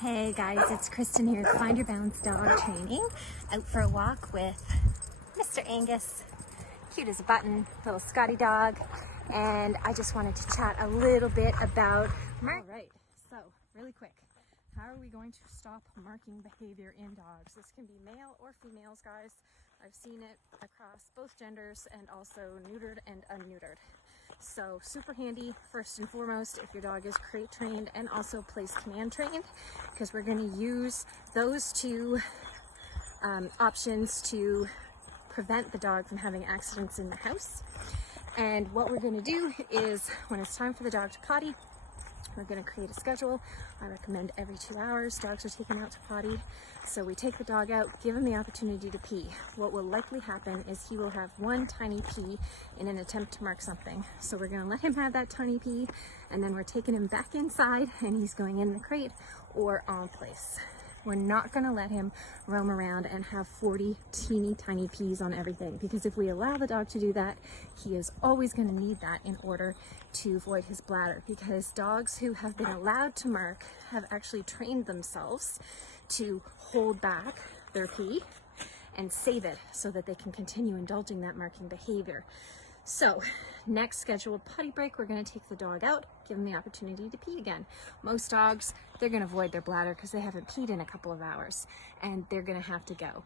Hey guys, it's Kristen here, Find Your Balance Dog Training, out for a walk with Mr. Angus, cute as a button, little Scotty dog, and I just wanted to chat a little bit about Alright, so really quick, how are we going to stop marking behavior in dogs? This can be male or females, guys. I've seen it across both genders and also neutered and unneutered. So super handy, first and foremost, if your dog is crate trained and also place command trained, because we're going to use those two options to prevent the dog from having accidents in the house. And what we're going to do is, when it's time for the dog to potty, we're going to create a schedule. I recommend every 2 hours dogs are taken out to potty. So we take the dog out, give him the opportunity to pee. What will likely happen is he will have one tiny pee in an attempt to mark something. So we're going to let him have that tiny pee, and then we're taking him back inside and he's going in the crate or on place. We're not going to let him roam around and have 40 teeny tiny pees on everything, because if we allow the dog to do that, he is always going to need that in order to void his bladder, because dogs who have been allowed to mark have actually trained themselves to hold back their pee and save it so that they can continue indulging that marking behavior. So next scheduled potty break, we're going to take the dog out, give him the opportunity to pee again. Most dogs, they're going to void their bladder because they haven't peed in a couple of hours and they're going to have to go.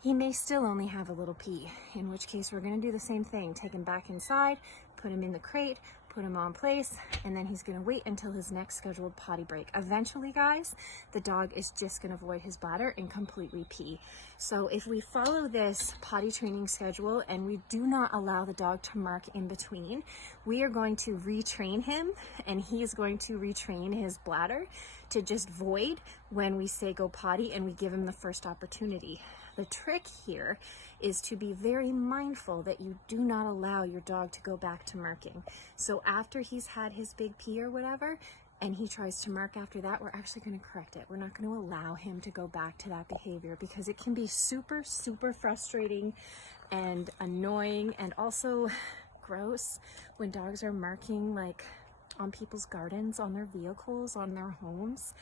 He may still only have a little pee, in which case we're going to do the same thing. Take him back inside, put him in the crate, put him on place, and then he's going to wait until his next scheduled potty break. Eventually, guys, the dog is just going to void his bladder and completely pee. So if we follow this potty training schedule and we do not allow the dog to mark in between, we are going to retrain him, and he is going to retrain his bladder to just void when we say go potty and we give him the first opportunity. The trick here is to be very mindful that you do not allow your dog to go back to marking. So after he's had his big pee or whatever, and he tries to mark after that, we're actually going to correct it. We're not going to allow him to go back to that behavior, because it can be super, super frustrating and annoying and also gross when dogs are marking like on people's gardens, on their vehicles, on their homes.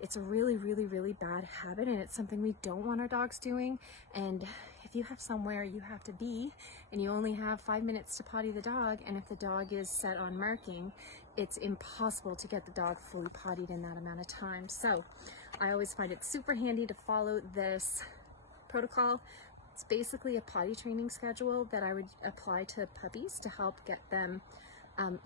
It's a really, really, really bad habit, and it's something we don't want our dogs doing. And if you have somewhere you have to be and you only have 5 minutes to potty the dog, and if the dog is set on marking, it's impossible to get the dog fully pottied in that amount of time. So I always find it super handy to follow this protocol. It's basically a potty training schedule that I would apply to puppies to help get them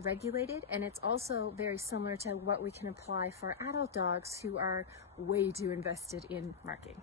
regulated, and it's also very similar to what we can apply for adult dogs who are way too invested in marking.